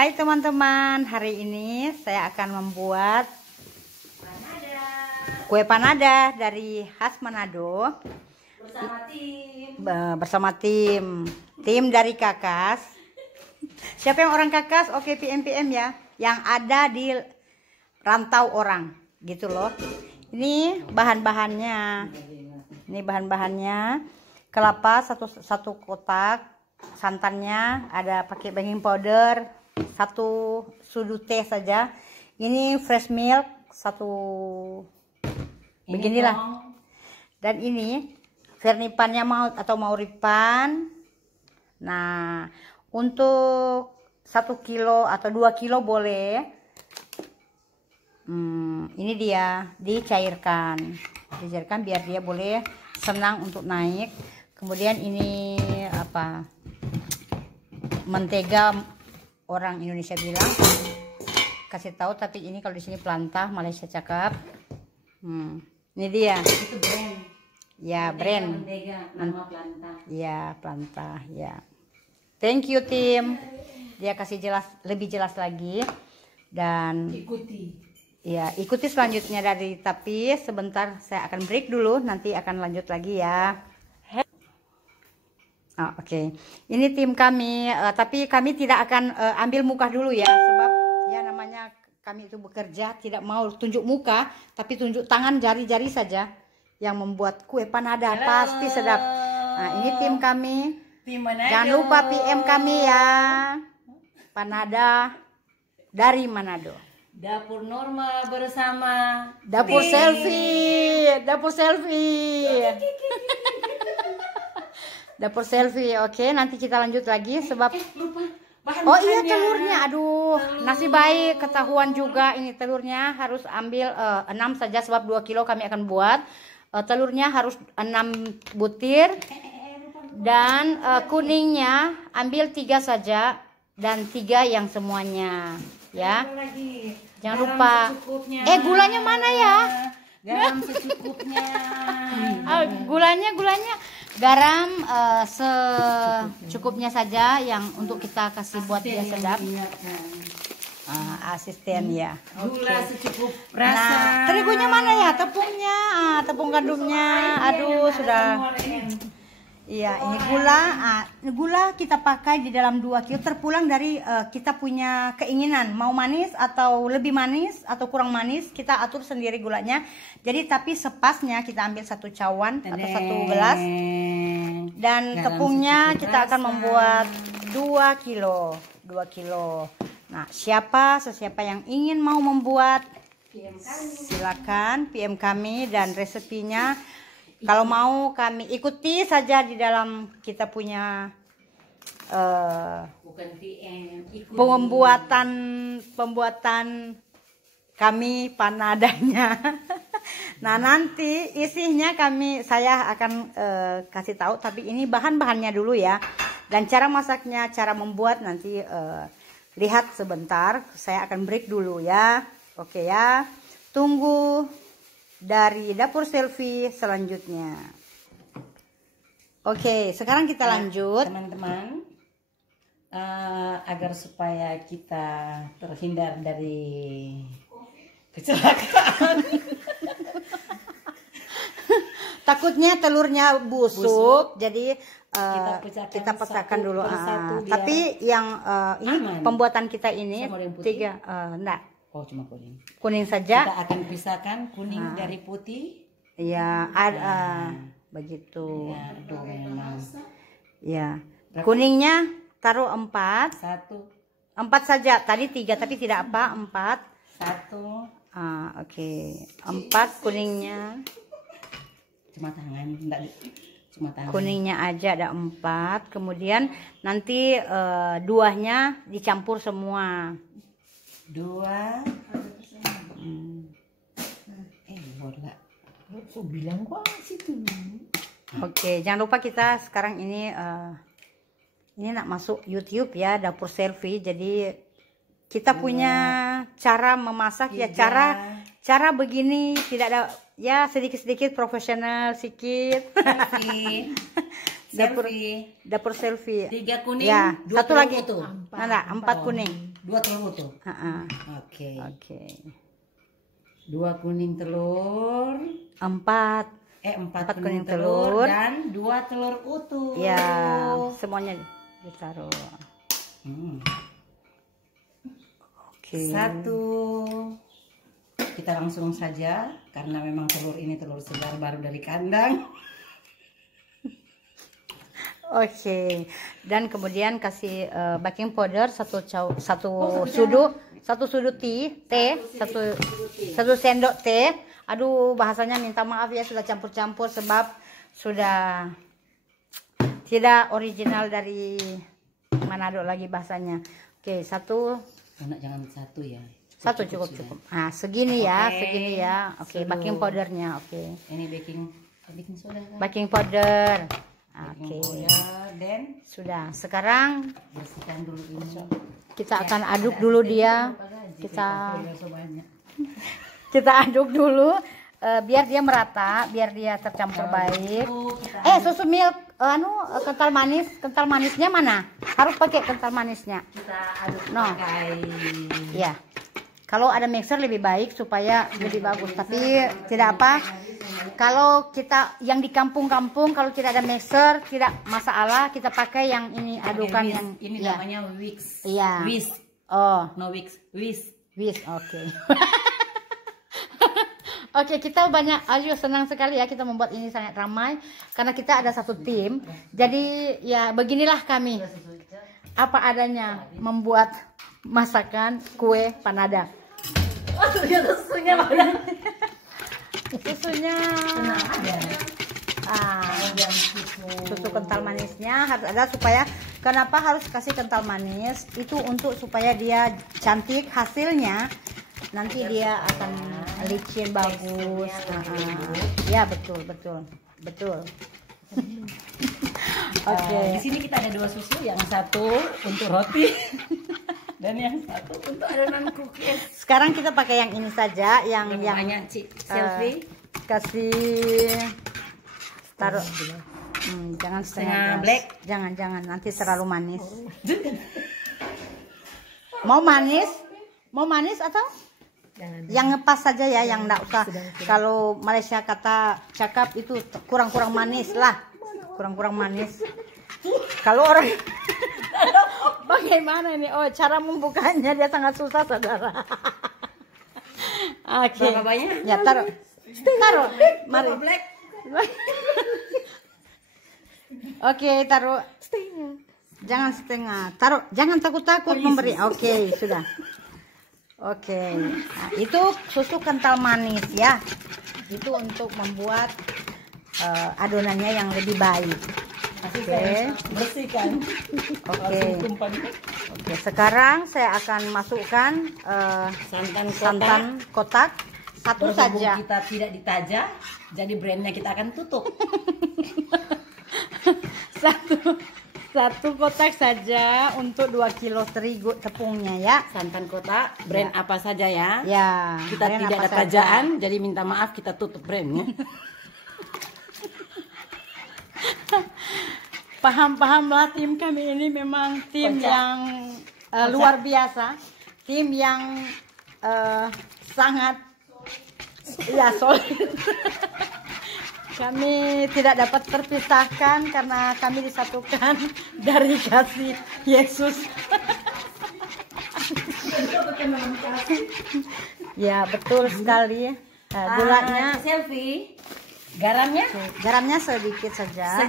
Hai teman-teman, hari ini saya akan membuat kue panada dari khas Manado bersama tim dari Kakas. Siapa yang orang Kakas? Oke, PM ya, yang ada di rantau orang gitu loh. Ini bahan-bahannya. Ini bahan-bahannya: kelapa satu kotak, santannya ada pakai baking powder 1 sudu teh saja. Ini fresh milk 1 beginilah. Dan ini vernipannya mau ripan. Nah, untuk 1 kilo atau 2 kilo boleh. Ini dia dicairkan biar dia boleh senang untuk naik. Kemudian ini apa? Mentega, orang Indonesia bilang, kasih tahu, tapi ini kalau di sini plantah, Malaysia cakap. Ini dia. Itu brand. Ya, brand. Mentega, nama plantah. Ya, plantah, ya. Thank you tim. Dia kasih lebih jelas lagi. Dan ikuti selanjutnya tapi sebentar saya akan break dulu, nanti akan lanjut lagi ya. Oke. Ini tim kami, tapi kami tidak akan ambil muka dulu ya, sebab ya namanya kami itu bekerja, tidak mau tunjuk muka, tapi tunjuk tangan, jari-jari saja yang membuat kue panada. Halo. Pasti sedap. Nah, ini tim kami. Jangan lupa PM kami ya. Panada dari Manado. Dapur Norma bersama Dapur selfie. Dapur selfie. Oke, nanti kita lanjut lagi sebab oh iya, telurnya. Aduh, nasi baik ketahuan juga. Ini telurnya harus ambil 6 saja sebab 2 kilo kami akan buat. Telurnya harus 6 butir. Dan kuningnya ambil 3 saja, dan 3 yang semuanya ya. Jangan lupa. Gulanya mana ya? Garam secukupnya. Gulanya garam secukupnya saja, yang untuk kita kasih buat dia sedap. Asisten ya. Gula secukup rasa. Nah, terigunya mana ya? Tepungnya, tepung gandumnya. Aduh, sudah. Iya, ini gula. Gula kita pakai di dalam 2 kilo, terpulang dari kita punya keinginan mau manis atau lebih manis atau kurang manis, kita atur sendiri gulanya. Jadi tapi sepasnya kita ambil 1 cawan atau 1 gelas. Dan tepungnya kita akan membuat 2 kilo. Nah, sesiapa yang ingin mau membuat, silakan PM kami, dan resepnya kalau mau kami ikuti saja di dalam kita punya Bukan PM, pembuatan kami panadanya. Nah, nanti isinya saya akan kasih tahu, tapi ini bahan-bahannya dulu ya. Dan cara masaknya, cara membuat nanti lihat sebentar. Saya akan break dulu ya. Oke ya. Tunggu dari dapur selfie selanjutnya. Oke, sekarang kita lanjut teman-teman. Agar supaya kita terhindar dari kecelakaan. Takutnya telurnya busuk. Jadi kita pecahkan dulu. Tapi yang ini pembuatan kita ini 3 enggak. Oh, cuma kuning. Kuning saja. Kita akan pisahkan kuning dari putih. Iya, ada begitu. Ya, aduh, memang. Ya. Kuningnya taruh 4. 4 saja. Tadi 3 tapi tidak apa, 4. 1. Oke. 4 kuningnya. Cuma tangan, enggak cuma tangan. Kuningnya aja ada 4. Kemudian nanti 2-nya dicampur semua. 2. Bilang gua situ. Oke, jangan lupa kita sekarang ini nak masuk YouTube ya, dapur selfie. Jadi kita punya cara memasak ya, cara begini, tidak ada ya, sedikit-sedikit profesional sedikit. dapur selfie. 3 kuning, Ya, 2 satu telur lagi. utuh. Nanda, 4 kuning. 2 telur utuh. Oke. 2 kuning telur. 4 4 kuning kuning telur telur. dan 2 telur utuh. Ya, semuanya ditaruh. Oke. 1. Kita langsung saja karena memang telur ini telur segar baru dari kandang. Oke. Dan kemudian kasih baking powder satu sudut teh, satu sendok teh. Aduh, bahasanya minta maaf ya, sudah campur-campur sebab sudah tidak original dari Manado lagi bahasanya. Oke, satu. Jangan 1 ya. Satu cukup. Nah, segini ya, Oke. segini ya. Oke, baking powdernya. Oke. Ini baking soda kan? Baking powder. Baking Oke. powder, dan Sudah. Sekarang bersihkan dulu ini. kita akan aduk dulu dia. Kita aduk dulu biar dia merata, biar dia tercampur baik. Susu milk kental manisnya mana? Harus pakai kental manisnya. Kita aduk No. pakai. Ya. Kalau ada mixer lebih baik supaya lebih bagus. Tapi tidak apa. Kalau kita yang di kampung-kampung kalau tidak ada mixer tidak masalah, kita pakai yang ini adukan yang ini ya. namanya whisk. Iya. Whisk. Oh, No whisk. Whisk. oke. Oke, kita banyak, ayo senang sekali ya kita membuat ini sangat ramai karena kita ada satu tim. Jadi ya beginilah kami. Apa adanya membuat masakan kue panada. Oh, ternyata susunya ada. Susunya susu kental manisnya harus ada supaya kenapa harus kasih kental manis itu untuk supaya dia cantik hasilnya nanti dia akan licin bagus. Ya betul. Oke. Di sini kita ada 2 susu, yang satu untuk roti dan yang satu untuk adonan cookies. Sekarang kita pakai yang ini saja, yang Namanya selfie. Kasih taruh. Jangan setengah black. Jangan nanti terlalu manis. Mau manis atau? Yang ngepas saja ya, yang enggak usah. Kalau Malaysia kata cakap itu kurang-kurang manis lah. Kurang-kurang manis. Kalau orang bagaimana ini? Oh, cara membukanya dia sangat susah, saudara. Oke. Berapa banyak? Ya, taruh. Mari. Black. Oke, taruh. Jangan setengah. Taruh. Jangan takut-takut memberi. Oke, sudah. Oke. Nah, itu susu kental manis ya. Itu untuk membuat adonannya yang lebih baik. Oke. Bersihkan. Oke, sekarang saya akan masukkan santan kotak satu Berhubung saja. kita tidak ditajah, jadi brandnya kita akan tutup. Satu kotak saja untuk 2 kilo terigu tepungnya ya. Santan kotak, brand apa saja ya. Ya. Kita brand tidak apa ada saja. tajaan, jadi minta maaf kita tutup brandnya. Paham-pahamlah, tim kami ini memang tim yang luar biasa, tim yang sangat solid. Kami tidak dapat terpisahkan karena kami disatukan dari kasih Yesus. Ya betul sekali. Gulanya, selfie, garamnya sedikit saja.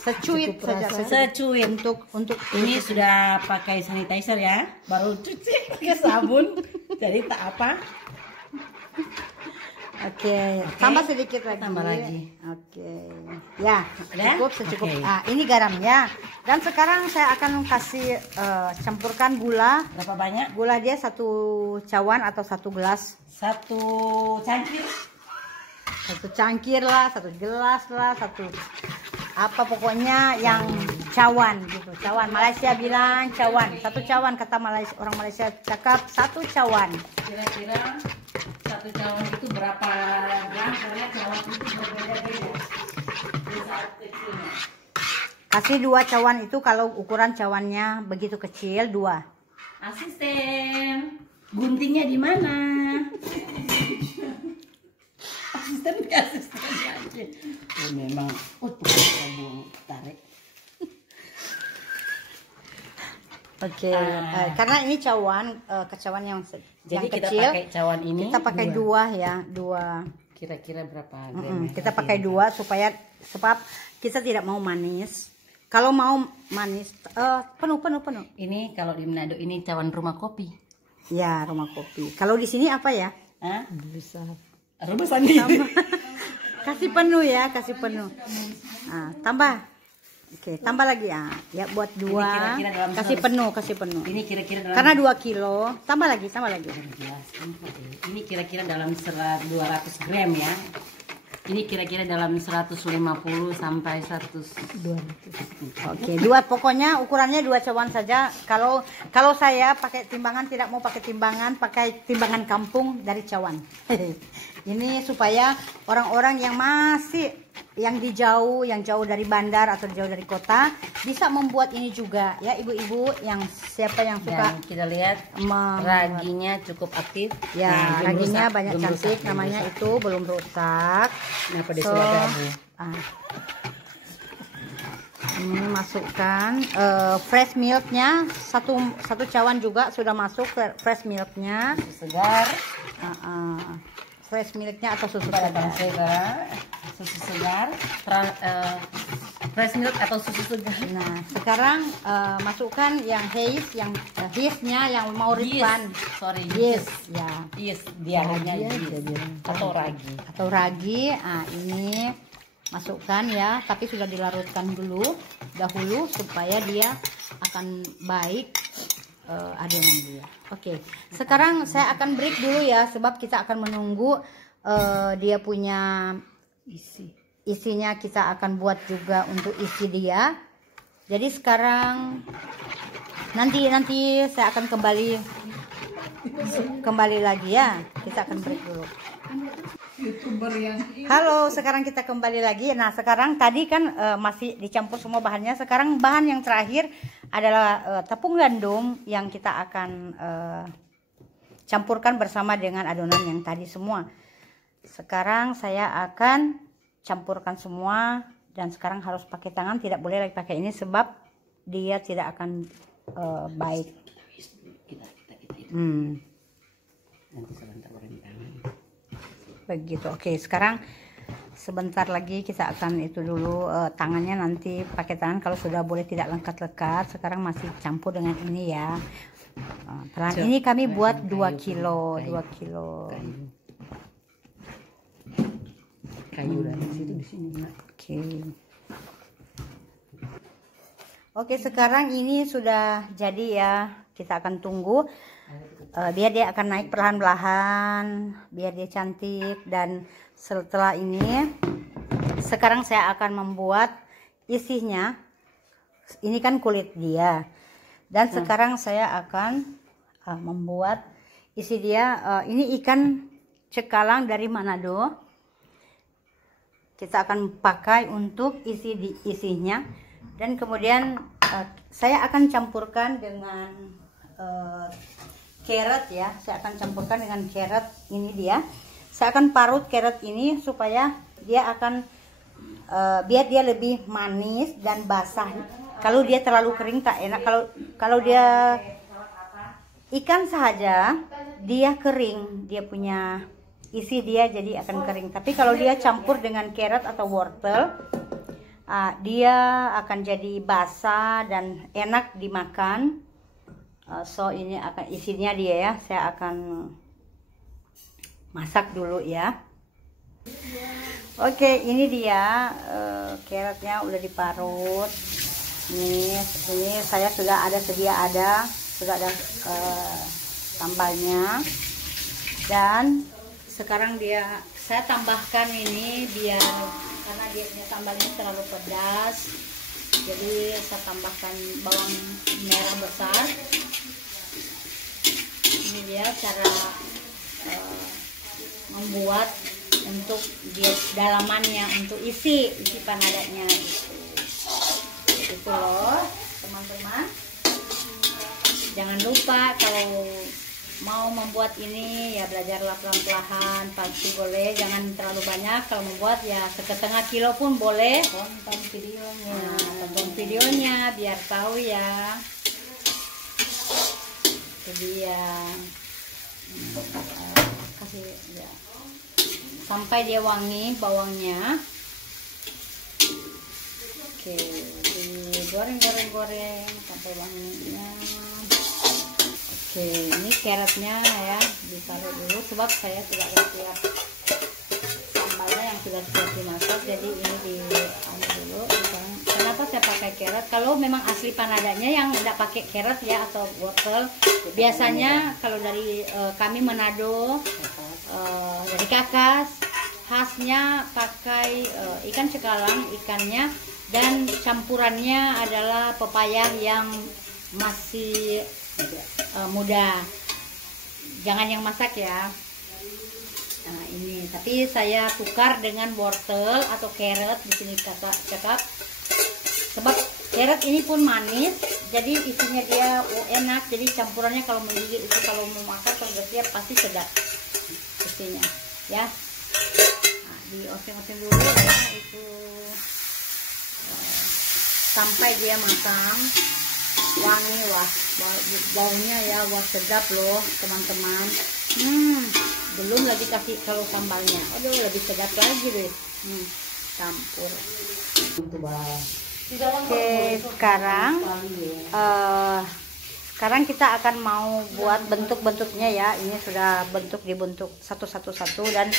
Secuit saja, secuit. Untuk ini sudah pakai sanitizer ya, baru cuci pakai sabun, jadi tak apa. Oke, tambah sedikit lagi. Tambah lagi. Oke, ya Udah? cukup secukup. Oke. Ini garamnya. Dan sekarang saya akan kasih campurkan gula. Berapa banyak? Gula dia 1 cawan atau 1 gelas. 1 cangkir. 1 cangkir lah, 1 gelas lah, 1 apa pokoknya yang cawan gitu. Cawan, Malaysia bilang cawan. 1 cawan kata Malaysia, orang Malaysia cakap 1 cawan. Kira-kira 1 cawan itu berapa gram? Karena cawan itu berbeda-beda. Besar kecilnya. Kasih 2 cawan itu kalau ukuran cawannya begitu kecil 2. Asisten, guntingnya di mana? Asisten aja. Oh, memang buang tarik. Oke, karena ini cawan kecawan yang Jadi kita kecil. pakai cawan ini. Kita pakai 2 ya, 2. Kira-kira berapa gram? Kita pakai 2 sebab kita tidak mau manis. Kalau mau manis penuh. Ini kalau di Manado ini cawan rumah kopi. Ya, rumah kopi. Kalau di sini apa ya? Hah? Bisa. Rumah sendiri. Kasih penuh ya, kasih penuh. Tambah. Oke, tambah lagi ya. Ya buat 2. Kasih penuh. Ini kira-kira dalam. Karena 2 kilo. Tambah lagi. Ini kira-kira dalam 200 gram ya. Ini kira-kira dalam 150 sampai 200. Oke, 2 pokoknya ukurannya 2 cawan saja. Kalau saya pakai timbangan, tidak mau pakai timbangan kampung dari cawan. Ini supaya orang-orang yang jauh dari bandar atau jauh dari kota bisa membuat ini juga ya, ibu-ibu yang siapa yang suka. Dan kita lihat raginya cukup aktif. Ya, raginya banyak cantik, namanya itu belum rusak. Kenapa dia sudah gabu? Ini masukkan fresh milknya, satu cawan juga sudah masuk fresh milknya. Susu segar. Fresh milknya atau susu segar. Susu segar. Fresh milk atau susu segar. Nah, sekarang masukkan yang yeast-nya yang mau refund. Yes, ya. Yes, biarnya atau ragi. Ini masukkan ya, tapi sudah dilarutkan dahulu supaya dia akan baik adonan dia. Oke, sekarang saya akan break dulu ya, sebab kita akan menunggu dia punya isinya. Kita akan buat juga untuk isi dia. Jadi sekarang nanti saya akan kembali lagi ya. Kita akan break dulu. Halo, sekarang kita kembali lagi. Nah, sekarang tadi kan masih dicampur semua bahannya. Sekarang bahan yang terakhir adalah tepung gandum yang kita akan campurkan bersama dengan adonan yang tadi semua. Sekarang saya akan campurkan semua, dan sekarang harus pakai tangan, tidak boleh lagi pakai ini sebab dia tidak akan baik. Nanti sebentar goreng tangan. Begitu. Oke, sekarang sebentar lagi kita akan itu dulu tangannya, nanti pakai tangan kalau sudah boleh tidak lekat-lekat. Sekarang masih campur dengan ini ya. Pelan ini kami buat 2 kilo. Kayu dari situ di sini. Oke, sekarang ini sudah jadi ya. Kita akan tunggu biar dia akan naik perlahan-lahan, biar dia cantik. Dan setelah ini sekarang saya akan membuat isinya. Ini kan kulit dia, dan sekarang saya akan membuat isi dia. Ini ikan cekalang dari Manado. Kita akan pakai untuk isinya, dan kemudian saya akan campurkan dengan carrot ya. Saya akan campurkan dengan carrot ini dia. Saya akan parut carrot ini supaya dia akan biar dia lebih manis dan basah. Kalau dia terlalu kering tak enak. Kalau dia ikan saja dia kering, dia punya isi dia jadi akan kering. Tapi kalau dia campur dengan carrot atau wortel, dia akan jadi basah dan enak dimakan. So ini akan isinya dia ya. Saya akan masak dulu ya. Oke, ini dia carrotnya udah diparut. Ini saya sudah ada sambalnya. Dan sekarang saya tambahkan ini biar, karena dia punya sambalnya terlalu pedas, jadi saya tambahkan bawang merah besar. Ini dia cara membuat untuk dia dalamannya, untuk isi panadanya gitu. Itu loh teman-teman. Jangan lupa kalau mau membuat ini ya belajarlah pelan-pelan, pasti boleh, jangan terlalu banyak. Kalau membuat ya setengah kilo pun boleh. Tonton videonya. Nah, tonton videonya biar tahu ya. Jadi ya kasih ya sampai dia wangi bawangnya. Oke, digoreng sampai wanginya. Oke, ini carrotnya ya ditaruh dulu sebab saya sudah siap sambalnya yang sudah siap dimasak, jadi ini diambil dulu. Kenapa saya pakai carrot? Kalau memang asli Panadanya yang tidak pakai carrot ya atau wortel, biasanya kalau dari kami Manado, dari Kakas, khasnya pakai ikan cekalang ikannya, dan campurannya adalah pepaya yang masih muda, jangan yang masak ya. Nah ini, tapi saya tukar dengan wortel atau carrot di sini kakak cakap, sebab carrot ini pun manis, jadi isinya dia enak, jadi campurannya kalau menggigit itu kalau mau makan kalau siap pasti sedap isinya ya. Nah, dioseng-oseng dulu ya itu sampai dia matang, wangi, wah baunya ya, wah sedap loh teman-teman. Belum lagi kasih kalau sambalnya, aduh lebih sedap lagi deh. Campur. Oke, sekarang kita akan mau buat bentuk-bentuknya ya. Ini sudah dibentuk satu-satu dan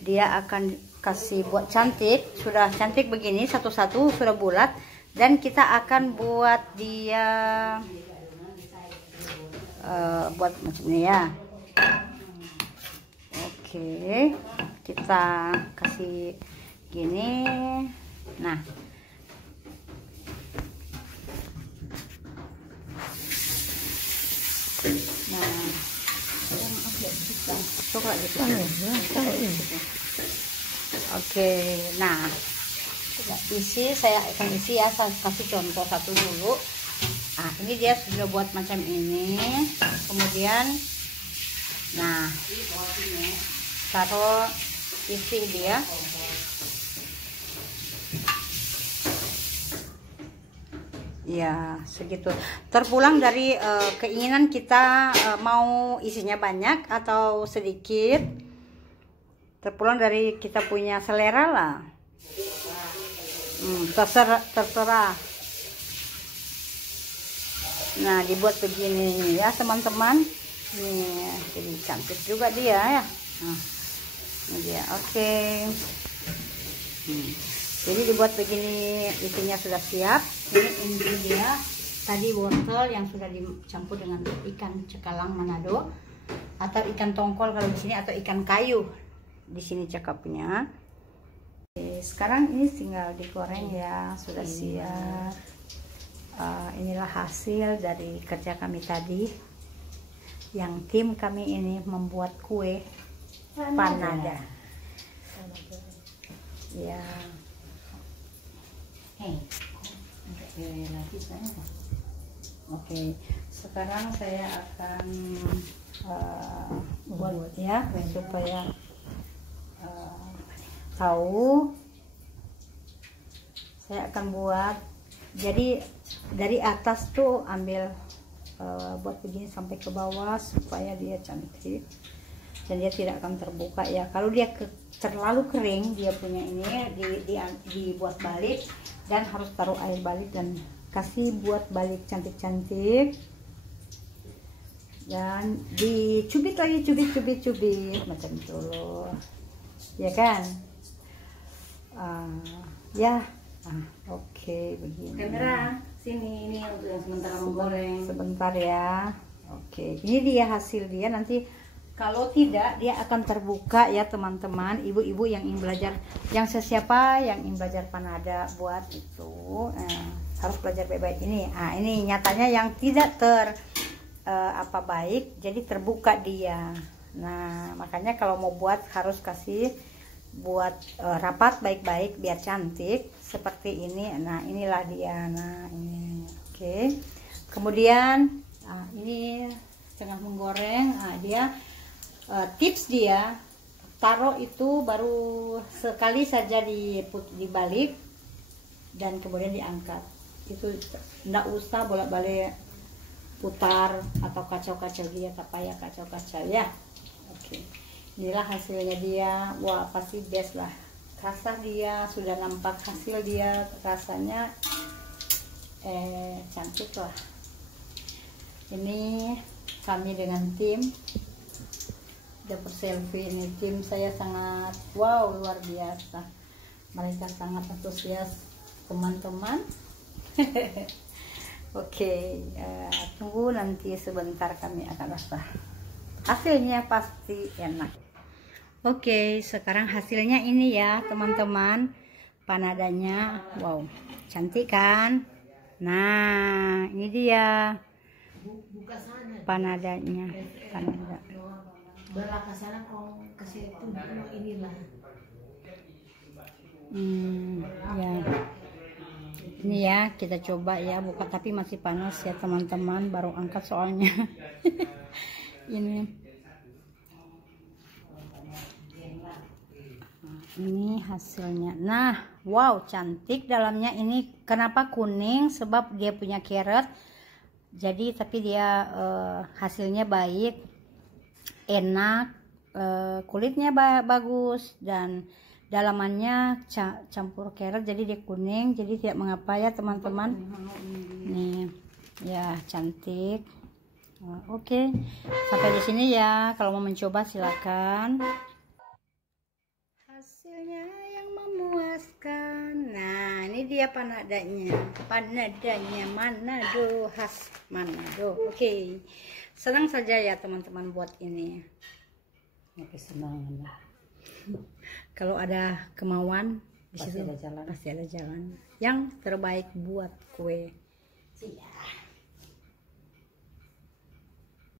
dia akan kasih buat cantik. Sudah cantik begini satu-satu, sudah bulat. Dan kita akan buat dia buat macam ini ya. Oke, kita kasih gini. Nah, oke, nah saya akan isi ya, saya kasih contoh satu dulu. Nah ini dia sudah buat macam ini, kemudian nah taruh isi dia. Ya segitu, terpulang dari keinginan kita mau isinya banyak atau sedikit, terpulang dari kita punya selera lah. Terserah. Nah dibuat begini ya teman-teman, nih jadi cantik juga dia ya. Nah ini dia, oke. Jadi dibuat begini, isinya sudah siap. Ini dia tadi wortel yang sudah dicampur dengan ikan cekalang Manado atau ikan tongkol kalau di sini, atau ikan kayu di sini cakapnya. Oke, sekarang ini tinggal digoreng ya, sudah siap. Inilah hasil dari kerja kami tadi, yang tim kami ini membuat kue Panada. Ya. Oke, sekarang saya akan buat ya supaya tahu. Saya akan buat, jadi dari atas tuh ambil buat begini sampai ke bawah supaya dia cantik dan dia tidak akan terbuka ya. Kalau dia terlalu kering dia punya ini, dibuat balik dan harus taruh air balik dan kasih buat balik cantik-cantik, dan dicubit lagi, cubit macam itu loh ya kan. Oke, begini. Kamera sini, ini untuk yang sementara menggoreng. Sebentar ya. Oke, ini dia hasil dia. Nanti kalau tidak dia akan terbuka ya teman-teman. Ibu-ibu yang ingin belajar, yang siapa yang ingin belajar Panada buat itu, harus belajar baik-baik ini. Ini nyatanya yang tidak baik, jadi terbuka dia. Nah makanya kalau mau buat harus kasih buat rapat baik-baik biar cantik. seperti ini. Nah inilah dia. Nah ini oke. Kemudian ini tengah menggoreng. Dia tips dia taruh itu baru sekali saja dibalik dan kemudian diangkat. Itu enggak usah bolak-balik putar atau kacau-kacau dia, tak payah kacau-kacau ya. Oke. Inilah hasilnya dia. Wah, pasti best lah. Rasa dia sudah nampak hasil dia, rasanya cantik lah. Ini kami dengan tim dapur selfie ini, tim saya sangat wow, luar biasa. Mereka sangat antusias teman-teman. Oke, tunggu nanti sebentar kami akan rasa. Hasilnya pasti enak. Oke, sekarang hasilnya ini ya teman-teman. Panadanya, wow, cantik kan? Nah, ini dia panadanya. Panada. Belah ke sana kau kasih itu inilah. Ya. Ini ya, kita coba ya buka, tapi masih panas ya teman-teman, baru angkat soalnya. Ini hasilnya. Nah, wow, cantik dalamnya. Ini kenapa kuning? Sebab dia punya carrot. Jadi tapi dia hasilnya baik, enak, kulitnya bagus, dan dalamannya campur carrot, jadi dia kuning, jadi tidak mengapa ya teman-teman. Nih ya, cantik. Oke, sampai di sini ya. Kalau mau mencoba silakan. Hasilnya yang memuaskan. Nah, ini dia panadanya. Panadanya Manado, khas Manado. Oke. Senang saja ya teman-teman buat ini. Tapi senang. Kalau ada kemauan di Pasti situ ada jalan. pasti ada jalan. Yang terbaik buat kue. Siap.